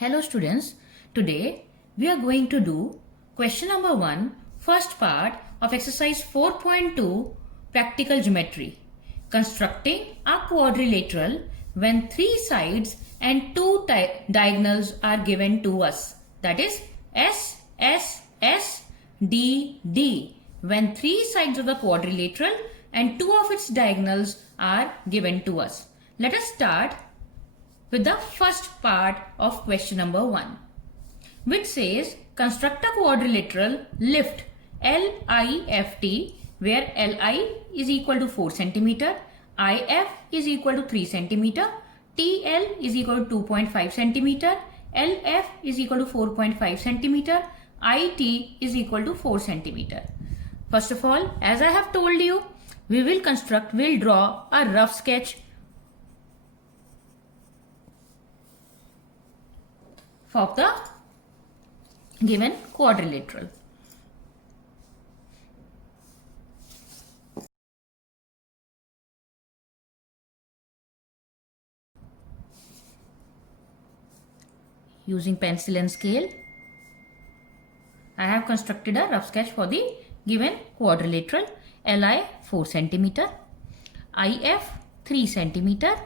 Hello students, today we are going to do question number 1, first part of exercise 4.2 practical geometry. Constructing a quadrilateral when 3 sides and 2 diagonals are given to us. That is S, S, S, D, D. When 3 sides of the quadrilateral and 2 of its diagonals are given to us. Let us start with the first part of question number 1, which says construct a quadrilateral lift LIFT where LI is equal to 4 cm, IF is equal to 3 cm, TL is equal to 2.5 cm, LF is equal to 4.5 cm, IT is equal to 4 cm. First of all, as I have told you, we'll draw a rough sketch of the given quadrilateral. Using pencil and scale, I have constructed a rough sketch for the given quadrilateral. LI 4 cm, IF 3 cm,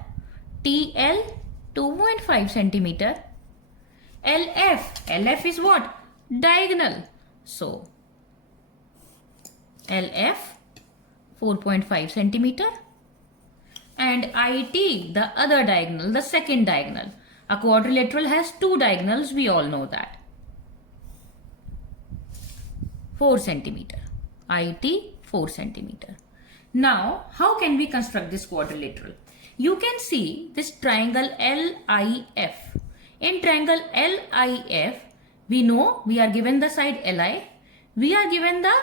TL 2.5 cm, LF is what? Diagonal. So, LF 4.5 cm and IT, the other diagonal, the second diagonal. A quadrilateral has 2 diagonals, we all know that. 4 cm. IT 4 cm. Now, how can we construct this quadrilateral? You can see this triangle LIF. In triangle LIF, we know we are given the side LI, we are given the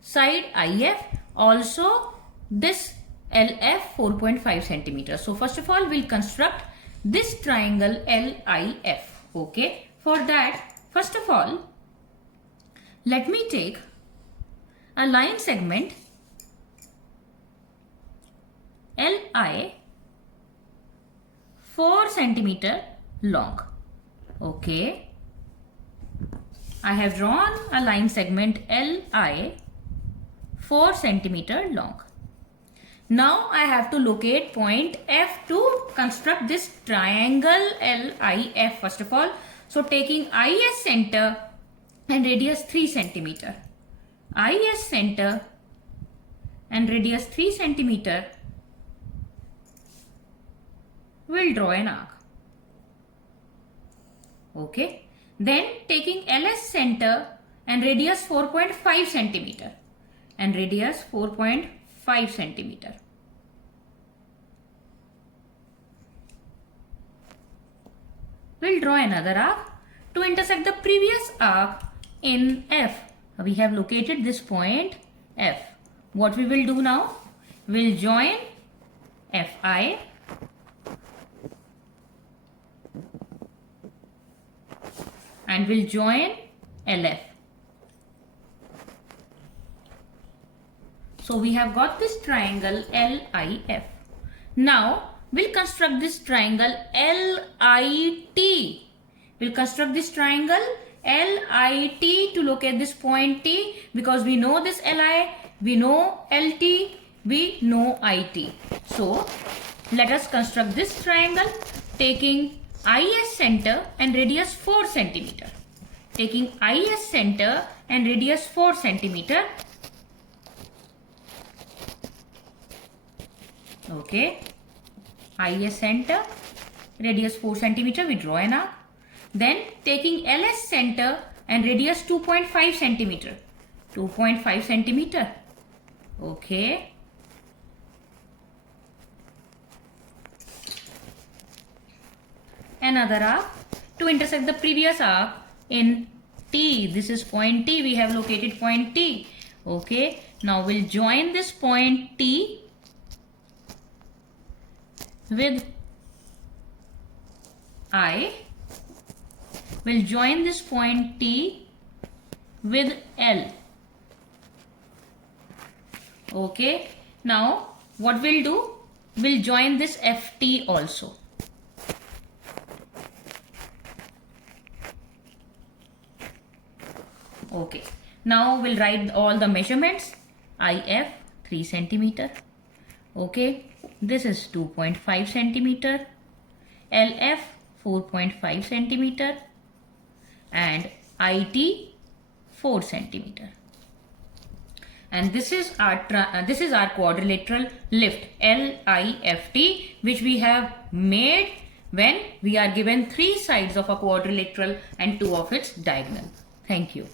side IF, also this LF 4.5 cm. So first of all, we'll construct this triangle LIF. Okay. For that, first of all, let me take a line segment LI 4 cm long. Okay, I have drawn a line segment LI 4 cm long. Now I have to locate point F to construct this triangle LIF first of all. So taking IS center and radius 3 cm. IS center and radius 3 cm, we'll draw an arc. Okay. Then taking LS center and radius 4.5 cm and radius 4.5 cm. We'll draw another arc to intersect the previous arc in F. We have located this point F. What we will do now? We'll join FI and we'll join LF. So we have got this triangle LIF. Now we'll construct this triangle LIT. We'll construct this triangle LIT to locate this point T, because we know this LI, we know LT, we know IT. So let us construct this triangle taking IS center and radius 4 cm. Taking IS center and radius 4 cm. Okay. IS center, radius 4 cm, we draw an arc. Then taking LS center and radius 2.5 cm. 2.5 cm. Okay. Another arc to intersect the previous arc in T. This is point T. We have located point T. Okay. Now we'll join this point T with I. We'll join this point T with L. Okay. Now what we'll do? We'll join this FT also. Okay. Now we'll write all the measurements. IF 3 centimeter. Okay. This is 2.5 centimeter. LF 4.5 centimeter. And IT 4 centimeter. And this is our quadrilateral lift LIFT, which we have made when we are given 3 sides of a quadrilateral and 2 of its diagonal. Thank you.